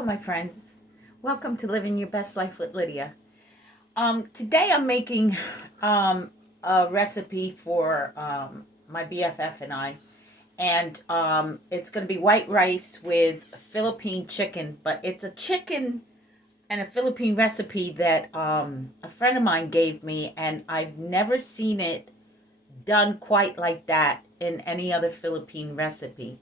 Hello, my friends. Welcome to Living Your Best Life with Lydia. Today I'm making a recipe for my BFF and I. And it's going to be white rice with Philippine chicken. But it's a chicken and a Philippine recipe that a friend of mine gave me. And I've never seen it done quite like that in any other Philippine recipe.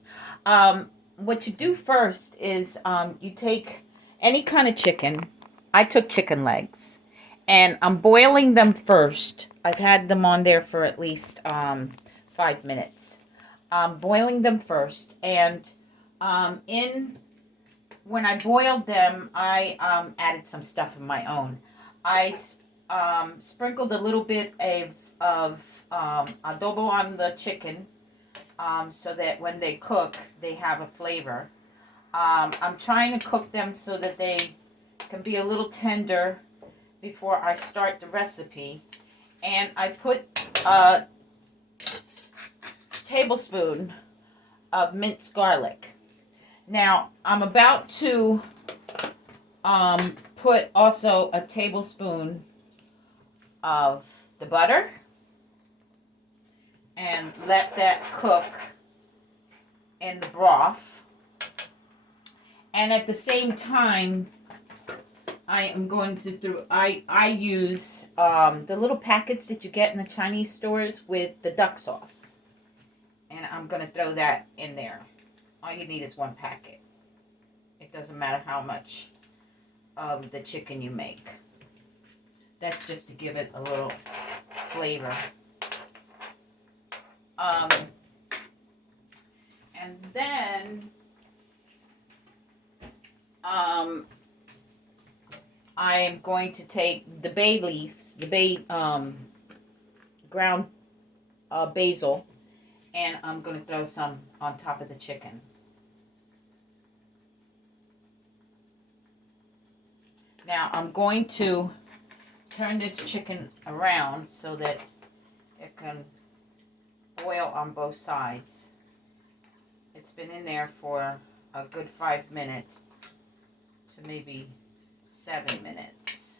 What you do first is you take any kind of chicken. I took chicken legs, and I'm boiling them first. I've had them on there for at least 5 minutes. Boiling them first, and in when I boiled them, I added some stuff of my own. I sprinkled a little bit of adobo on the chicken so that when they cook, they have a flavor. I'm trying to cook them so that they can be a little tender before I start the recipe. And I put a tablespoon of minced garlic. Now, I'm about to put also a tablespoon of the butter and let that cook in the broth. And at the same time, I am going to I use the little packets that you get in the Chinese stores with the duck sauce. And I'm going to throw that in there. All you need is one packet. It doesn't matter how much of the chicken you make. That's just to give it a little flavor. And then I am going to take the bay leaves, the ground basil, and I'm going to throw some on top of the chicken. Now I'm going to turn this chicken around so that it can boil on both sides. It's been in there for a good 5 minutes to maybe 7 minutes.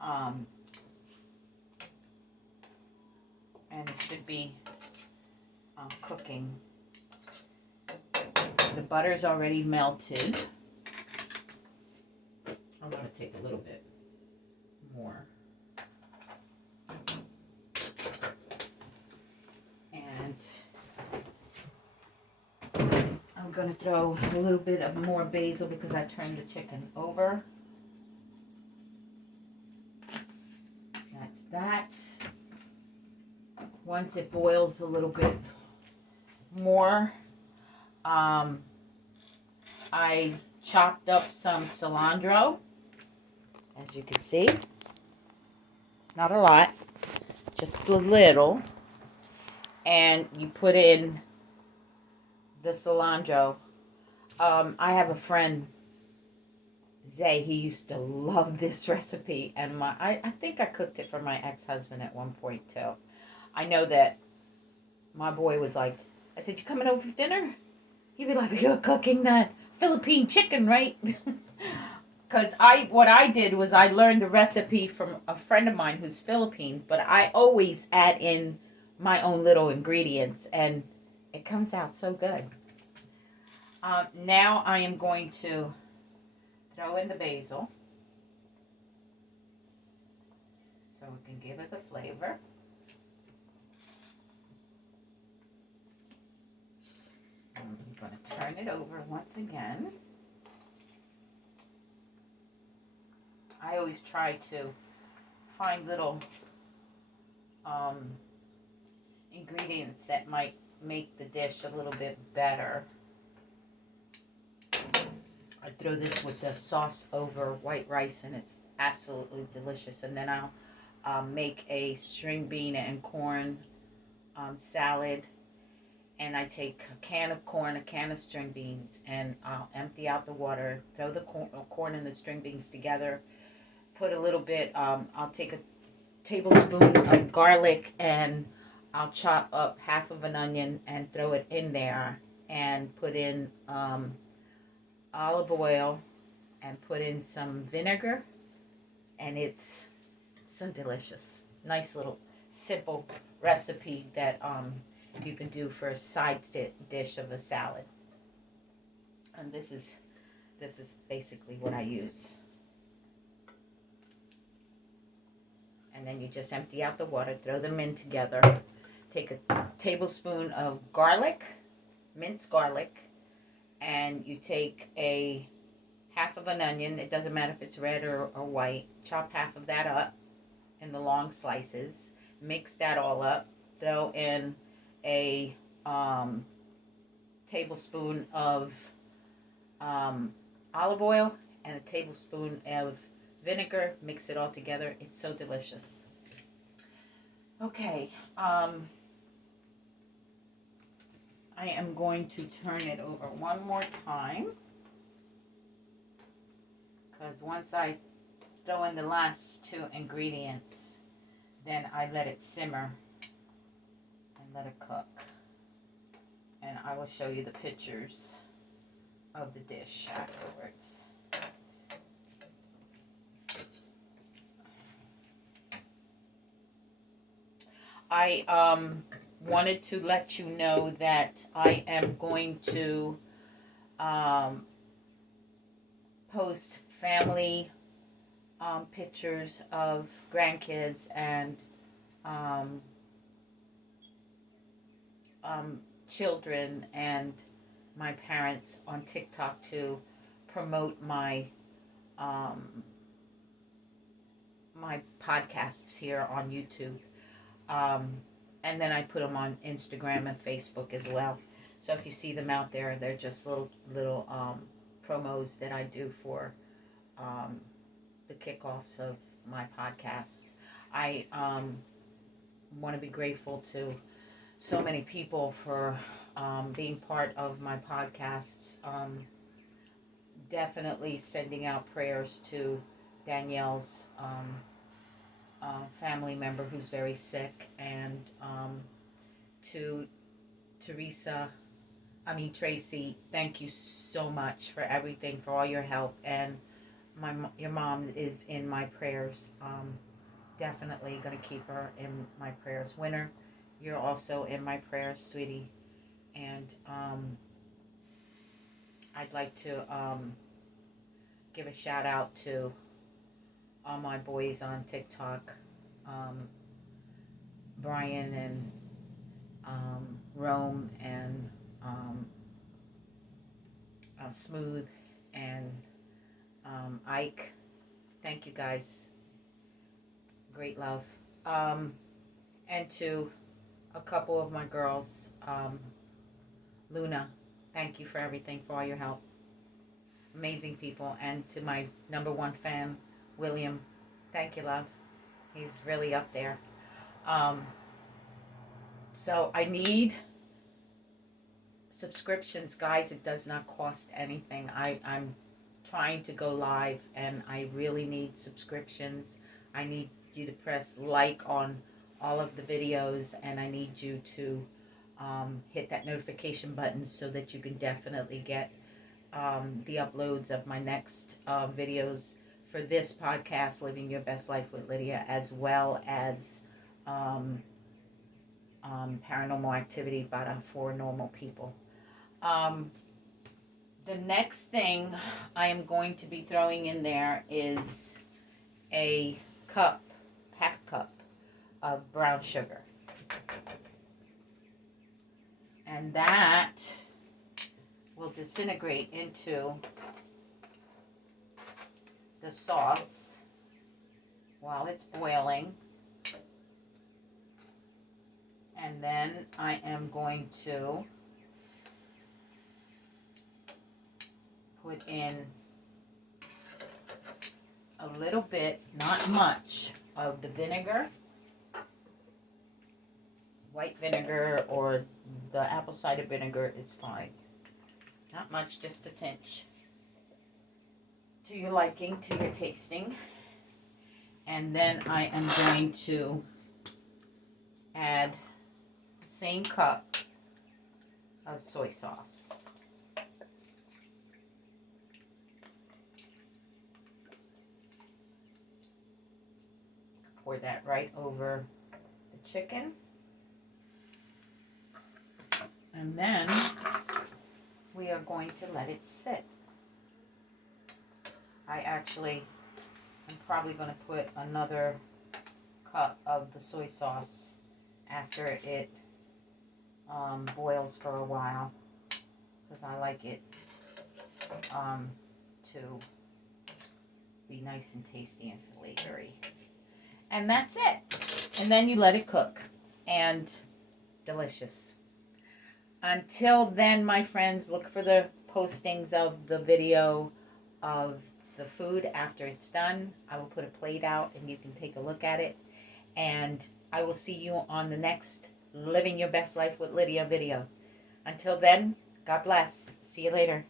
And it should be cooking. The butter's already melted. I'm going to take a little bit more. And I'm going to throw a little bit of more basil because I turned the chicken over. That's that. Once it boils a little bit more, I chopped up some cilantro, as you can see. Not a lot, just a little. And you put in the cilantro. I have a friend, Zay, he used to love this recipe, and I think I cooked it for my ex-husband at one point too. I know that my boy was like, I said, "You coming over for dinner?" He'd be like, "You're cooking that Philippine chicken, right?" Because what I did was I learned the recipe from a friend of mine who's Philippine, but I always add in my own little ingredients, and it comes out so good. Now I am going to throw in the basil so we can give it the flavor. I'm going to turn it over once again. I always try to find little ingredients that might make the dish a little bit better. I throw this with the sauce over white rice, and it's absolutely delicious. And then I'll make a string bean and corn salad. And I take a can of corn, a can of string beans, and I'll empty out the water, throw the corn and the string beans together, put a little bit, I'll take a tablespoon of garlic, and I'll chop up half of an onion and throw it in there, and put in olive oil and put in some vinegar, and it's so delicious. Nice little simple recipe that you can do for a side dish of a salad. And this is basically what I use. And then you just empty out the water, throw them in together. Take a tablespoon of garlic, minced garlic, and you take a half of an onion. It doesn't matter if it's red or white. Chop half of that up in the long slices. Mix that all up. Throw in a tablespoon of olive oil and a tablespoon of vinegar. Mix it all together. It's so delicious. Okay, I am going to turn it over one more time, because once I throw in the last two ingredients, then I let it simmer and let it cook. And I will show you the pictures of the dish afterwards. I wanted to let you know that I am going to post family pictures of grandkids and children and my parents on TikTok to promote my my podcasts here on YouTube. And then I put them on Instagram and Facebook as well. So if you see them out there, they're just little promos that I do for the kickoffs of my podcast. I want to be grateful to so many people for being part of my podcasts. Definitely sending out prayers to Danielle's family member who's very sick, and to Tracy, thank you so much for everything, for all your help, and your mom is in my prayers. Definitely going to keep her in my prayers. Winter, you're also in my prayers, sweetie, and I'd like to give a shout out to all my boys on TikTok, Brian and Rome and Smooth and Ike. Thank you guys. Great love. And to a couple of my girls, Luna, thank you for everything, for all your help. Amazing people. And to my number one fan, William, thank you, love. He's really up there. So I need subscriptions, guys. It does not cost anything. I'm trying to go live, and I really need subscriptions. I need you to press like on all of the videos, and I need you to hit that notification button so that you can definitely get the uploads of my next videos for this podcast, Living Your Best Life with Lydia, as well as Paranormal Activity, but for normal people. The next thing I am going to be throwing in there is a cup, half cup of brown sugar. And that will disintegrate into the sauce while it's boiling. And then I am going to put in a little bit, not much, of the vinegar. White vinegar or the apple cider vinegar is fine. Not much, just a tinge. To your liking, to your tasting. And then I am going to add the same cup of soy sauce. pour that right over the chicken. And then we are going to let it sit. I'm probably going to put another cup of the soy sauce after it boils for a while, because I like it to be nice and tasty and flavory. And that's it. And then you let it cook. And delicious. Until then, my friends, look for the postings of the video of the food after it's done. I will put a plate out and you can take a look at it. And I will see you on the next Living Your Best Life with Lydia video. Until then, God bless. See you later.